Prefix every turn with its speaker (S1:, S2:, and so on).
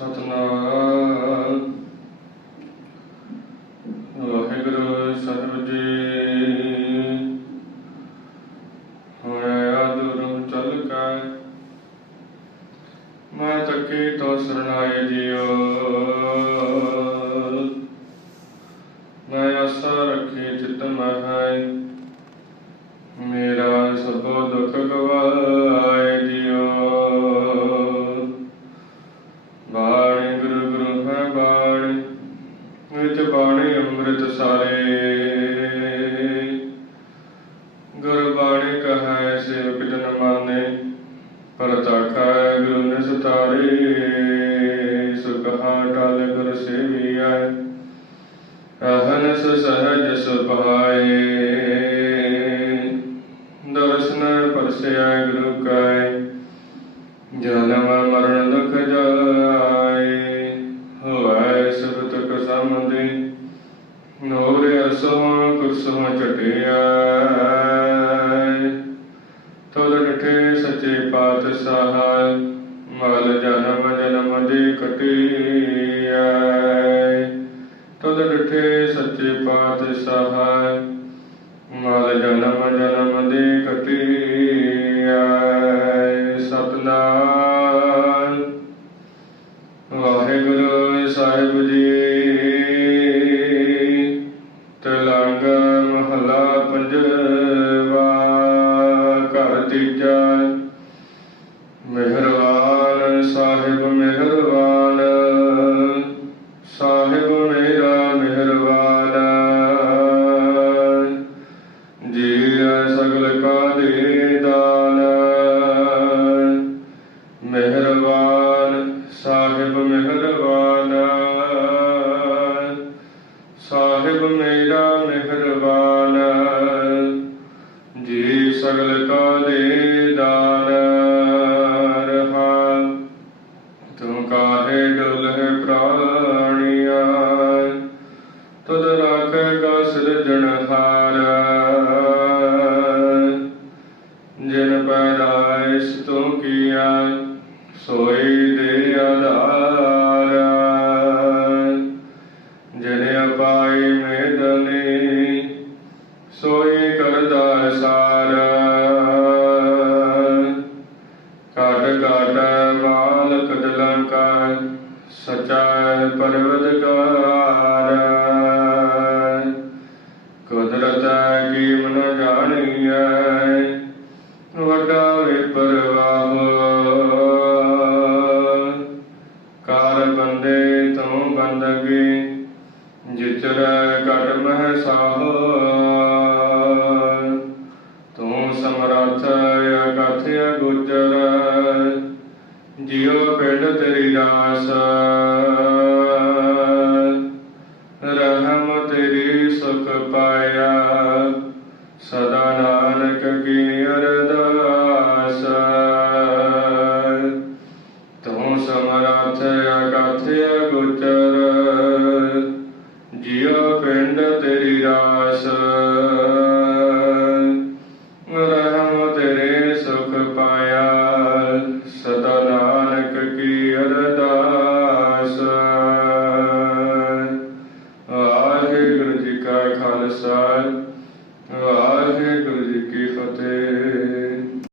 S1: ਸਤਨਾਮ। ਵਾਹਿਗੁਰੂ ਸਾਹਿਬ ਜੀ। ਹੋਇਆ ਦੁਰਮ ਚਲ ਕੈ। ਮੈਂ ਤੱਕੀ ਤੋ ਸਰਣਾਏ ਜਿਉ ਮੈਂ ਆਸਾ ਰੱਖੀ ਚਿਤ ਮਹਿ ਮੇਰਾ ਸਭੋ ਦੁਖ ਗਵਾਏ ਨੇ ਸੁਖਾ ਟਲ ਗੁਰ ਸੇਵੀਐ, ਅਹਨਸ ਸਹਜ ਸੁਭਾਏ ਦਰਸ਼ਨ ਪਰਸਿਆ ਗੁਰੂ ਕਾਇ ਜਨਮ ਮਰਨ ਦੁਖ ਜਾਏ ਹੋਇ ਸਬਤ ਕਸਮਦੇ ਨੋਰ ਅਰਸੋਂ ਕੁਰਸੋਂ ਚਟਿਆਏ ਤੁਧ ਡਠੇ ਸੱਚੇ ਪਾਤਸ਼ਾਹ ਦੀ ਕਟਿਆਏ ਤੁਧ ਡਠੇ ਸੱਚੇ ਪਾਤਸ਼ਾਹ ਮਲ ਜਨਮ ਜਨਮ ਦੀ ਕਟਿਆਏ ਸਤਨਾਮ। ਵਾਹਿਗੁਰੂ ਸਾਹਿਬ ਜੀ। ਤਲੰਗ ਮਹਲਾ ਪੰਜਵਾ, ਘਰ ਤੀਜਾ। ਮਿਹਰਬਾਨ ਸਾਹਿਬ ਮਿਹਰਬਾਨ ਮਿਹਰਬਾਨ ਸਾਹਿਬ ਮਿਹਰਬਾਨ ਸਾਹਿਬ ਮੇਰਾ ਮਿਹਰਬਾਨ ਜੀ ਸਗਲ ਕਾ ਦੇ ਦਾਨ ਰਹਾ ਤੂੰ ਕਾਹੇ ਡੁਲਹਿ ਪ੍ਰਾਣੀਆ ਤੁਧ ਰਾਖੇਗਾ ਸਿਰਜਣਹਾਰ ਜਿਨ ਪੈਦਾਇਸ਼ ਤੂੰ ਕੀਆ ਸੋਈ ਦੇ ਆਧਾਰ। ਜਿਨ ਅਪਾਈ ਮੇਦਨੀ ਸੋਈ ਕਰਦਾ ਸਾਰ ਕਾਟ ਕਾਟ ਮਾਲਕ ਦਲੰਕਾ ਸਚਾ ਪਰਵਦਗਾਰ। ਵਿਚਰੈ ਘਟ ਮਹਿ ਸਾਹ ਤੂੰ ਸਮਰੱਥ ਅਕਥ ਗੁਜਰ, ਜਿਉ ਪਿੰਡ ਤੇਰੀ ਰਾਸ ਰਹਿਮ ਤੇਰੀ ਸੁਖ ਪਾਇਆ, ਸਦਾ ਨਾਨਕ ਕੀ side.